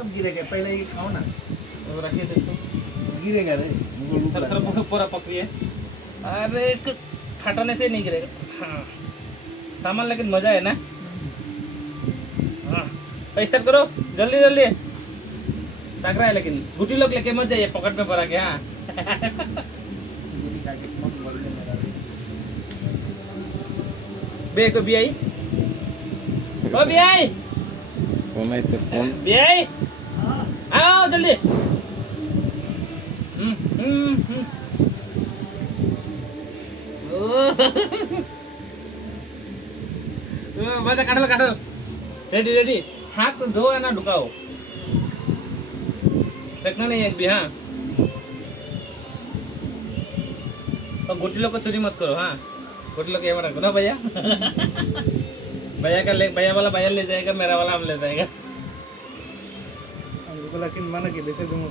कब गिरेगा? पहले ये खाओ ना। वो रखिए तो इसको। गिरेगा रे, मुझको लूप थोड़ा लग थोड़ा पूरा पकड़िए। अरे इसको फटने से नहीं गिरेगा। हाँ सामान लेकिन मजा है ना। हाँ स्टार्ट करो जल्दी जल्दी। लग रहा है लेकिन गुटी लोग लेके मत जाइए पॉकेट में भरा के। हाँ गिरी काके मत बोल दे मेरा। बे को भी आई। ओ भी आई। कौन है सर कौन? भी आई। आओ जल्दी। बता काटो काटो। Ready ready. हाथ तो धो ना ढुकाओ। देखना नहीं एक भी। हाँ और गुटी लोग को चोरी मत करो। हाँ गुटी लोग ये रखो ना भैया। भैया का ले भैया वाला भैया ले जाएगा, मेरा वाला हम ले जाएगा। हमको लेकिन माना कि वैसे दूँ